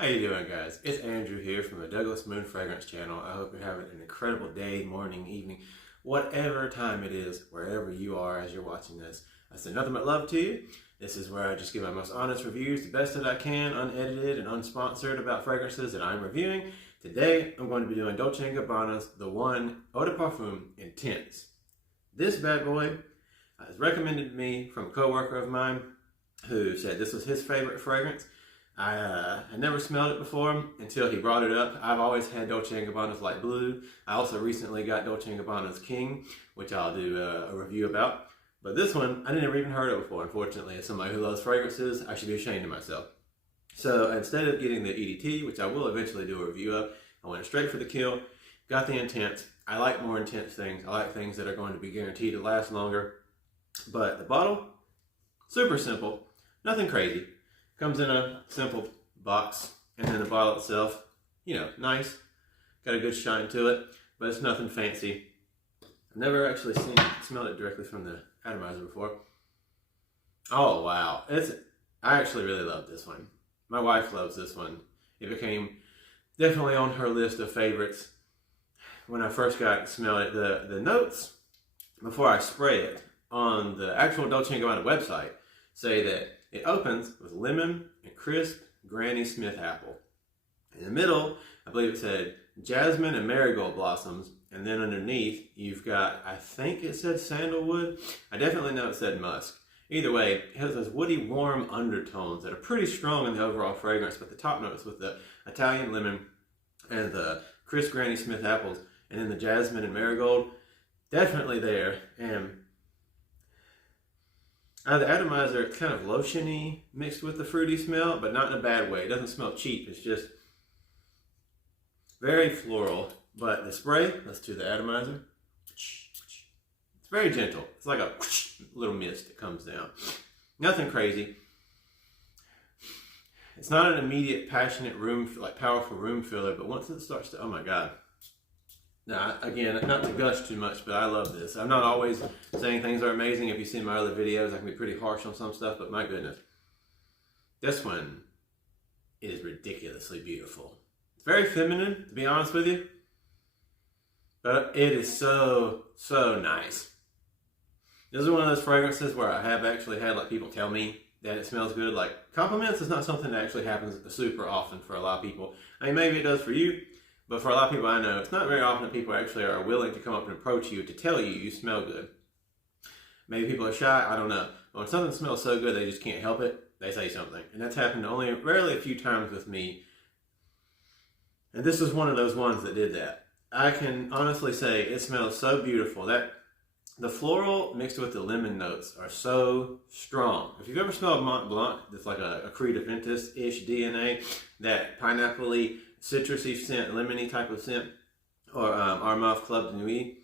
How you doing, guys? It's Andrew here from the Douglas Moon Fragrance channel. I hope you're having an incredible day, morning, evening, whatever time it is, wherever you are as you're watching this. I send nothing but love to you. This is where I just give my most honest reviews, the best that I can, unedited and unsponsored about fragrances that I'm reviewing. Today, I'm going to be doing Dolce & Gabbana's The One Eau de Parfum Intense. This bad boy is recommended to me from a coworker of mine who said this was his favorite fragrance. I never smelled it before until he brought it up. I've always had Dolce & Gabbana's Light Blue. I also recently got Dolce & Gabbana's King, which I'll do a review about. But this one, I never even heard of before. Unfortunately, as somebody who loves fragrances, I should be ashamed of myself. So instead of getting the EDT, which I will eventually do a review of, I went straight for the kill, got the intense. I like more intense things. I like things that are going to be guaranteed to last longer. But the bottle, super simple, nothing crazy. Comes in a simple box, and then the bottle itself, nice. Got a good shine to it, but it's nothing fancy. I've never actually smelled it directly from the atomizer before. Oh wow, I actually really love this one. My wife loves this one. It became definitely on her list of favorites when I first smelled it. The notes before I spray it on the actual Dolce & Gabbana website say that it opens with lemon and crisp Granny Smith apple. In the middle, I believe it said jasmine and marigold blossoms. And then underneath, you've got, I think it said sandalwood. I definitely know it said musk. Either way, it has those woody, warm undertones that are pretty strong in the overall fragrance, but the top notes with the Italian lemon and the crisp Granny Smith apples, and then the jasmine and marigold, definitely there. And the atomizer, it's kind of lotiony mixed with the fruity smell, but not in a bad way. It doesn't smell cheap. It's just very floral. But the spray, let's do the atomizer. It's very gentle. It's like a little mist that comes down. Nothing crazy. It's not an immediate, passionate powerful room filler, but once it starts to, oh my God. Now, again, not to gush too much, but I love this. I'm not always saying things are amazing. If you see my other videos, I can be pretty harsh on some stuff, but my goodness. This one is ridiculously beautiful. It's very feminine, to be honest with you. But it is so, so nice. This is one of those fragrances where I have actually had people tell me that it smells good. Compliments is not something that actually happens super often for a lot of people. I mean, maybe it does for you. But for a lot of people I know, it's not very often that people actually are willing to come up and approach you to tell you you smell good. Maybe people are shy, I don't know. But when something smells so good they just can't help it, they say something. And that's happened only rarely a few times with me. And this is one of those ones that did that. I can honestly say it smells so beautiful. That the floral mixed with the lemon notes are so strong. If you've ever smelled Mont Blanc, it's like a Creed Aventus-ish DNA, that pineapple-y, citrusy scent, lemony type of scent, or Armaf Club de Nuit.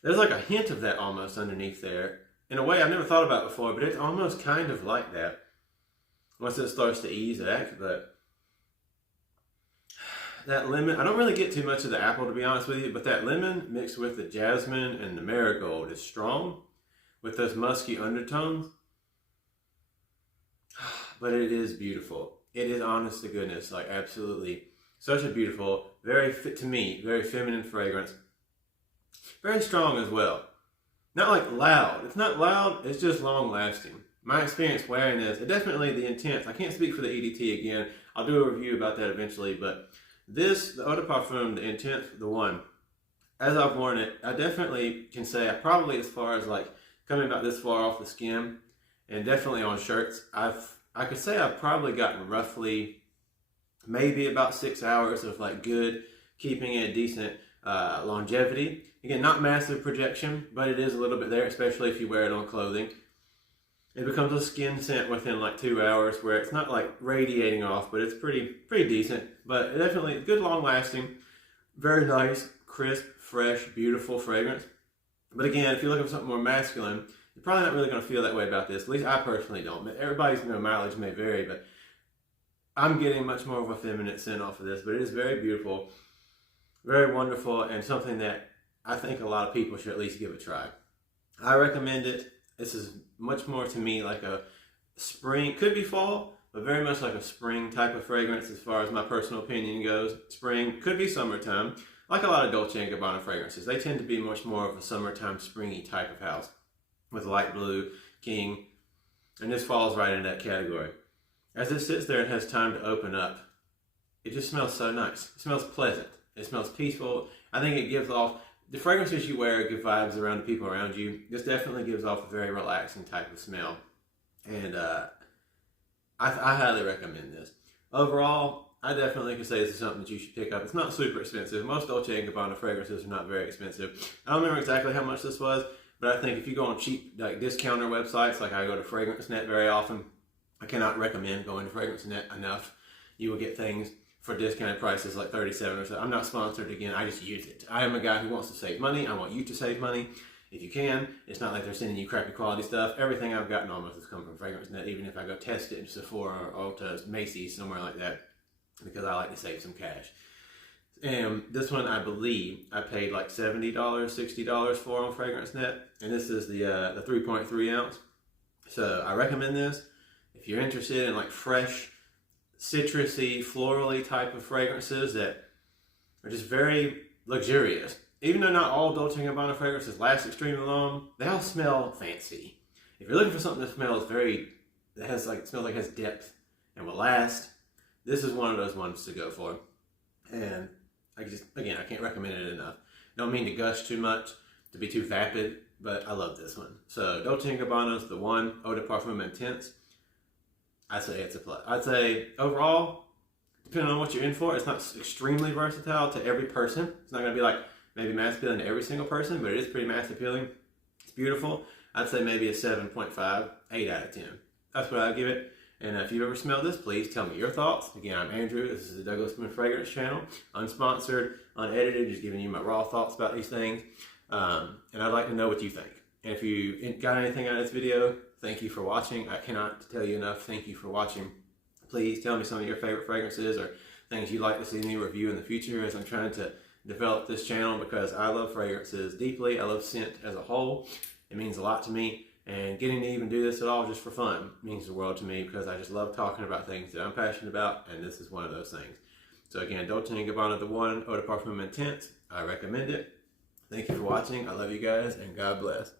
There's like a hint of that almost underneath there. In a way I've never thought about before, but it's almost kind of like that once it starts to ease back. But that lemon, I don't really get too much of the apple, to be honest with you, but that lemon mixed with the jasmine and the marigold is strong with those musky undertones. But it is beautiful. It is, honest to goodness, absolutely such a beautiful, to me, very feminine fragrance. Very strong as well. Not loud. It's not loud, it's just long lasting. My experience wearing this, definitely the intense. I can't speak for the EDT again. I'll do a review about that eventually, but this, the Eau de Parfum, the intense, the one, as I've worn it, I definitely can say I probably, as far as coming about this far off the skin, and definitely on shirts, I could say I've probably gotten roughly maybe about 6 hours of good, keeping it decent longevity. Again, not massive projection, but it is a little bit there, especially if you wear it on clothing. It becomes a skin scent within 2 hours, where it's not radiating off, but it's pretty decent. But definitely good, long lasting, very nice, crisp, fresh, beautiful fragrance. But again, if you're looking for something more masculine, you're probably not really going to feel that way about this. At least I personally don't. Everybody's mileage may vary, but I'm getting much more of a feminine scent off of this. But it is very beautiful, very wonderful, and something that I think a lot of people should at least give a try. I recommend it. This is much more to me like a spring, could be fall, but very much like a spring type of fragrance as far as my personal opinion goes. Spring, could be summertime. Like a lot of Dolce & Gabbana fragrances, they tend to be much more of a summertime, springy type of house with light blue, king, and this falls right in that category. As it sits there and has time to open up, it just smells so nice. It smells pleasant. It smells peaceful. I think it gives off, the fragrances you wear give vibes around the people around you. This definitely gives off a very relaxing type of smell. And I highly recommend this. Overall, I definitely could say this is something that you should pick up. It's not super expensive. Most Dolce & Gabbana fragrances are not very expensive. I don't remember exactly how much this was, but I think if you go on cheap like discounter websites, like I go to FragranceNet very often, I cannot recommend going to FragranceNet enough. You will get things for discounted prices like $37 or so. I'm not sponsored again, I just use it. I am a guy who wants to save money. I want you to save money if you can. It's not like they're sending you crappy quality stuff. Everything I've gotten almost has come from FragranceNet, even if I go test it in Sephora or Ulta, Macy's, somewhere like that, because I like to save some cash. And this one, I believe, I paid like $70, $60 for on FragranceNet. And this is the 3.3 ounce. So I recommend this. If you're interested in like fresh, citrusy, florally type of fragrances that are just very luxurious. Even though not all Dolce & Gabbana fragrances last extremely long, they all smell fancy. If you're looking for something that smells smells like it has depth and will last, this is one of those ones to go for. And I can't recommend it enough. Don't mean to gush too much, to be too vapid, but I love this one. So Dolce & Gabbana's the one, Eau de Parfum Intense. I'd say it's a plus. I'd say overall, depending on what you're in for, it's not extremely versatile to every person. It's not going to be like maybe mass appealing to every single person, but it is pretty mass appealing. It's beautiful. I'd say maybe a 7.5, 8 out of 10. That's what I'd give it. And if you've ever smelled this, please tell me your thoughts. Again, I'm Andrew. This is the Douglas Moon Fragrance Channel. Unsponsored, unedited, just giving you my raw thoughts about these things. And I'd like to know what you think. And if you got anything out of this video, thank you for watching. I cannot tell you enough. Thank you for watching. Please tell me some of your favorite fragrances or things you'd like to see me review in the future, as I'm trying to develop this channel, because I love fragrances deeply. I love scent as a whole. It means a lot to me. And getting to even do this at all just for fun means the world to me, because I just love talking about things that I'm passionate about, and this is one of those things. So again, Dolce & Gabbana the one, Eau de Parfum Intense. I recommend it. Thank you for watching. I love you guys, and God bless.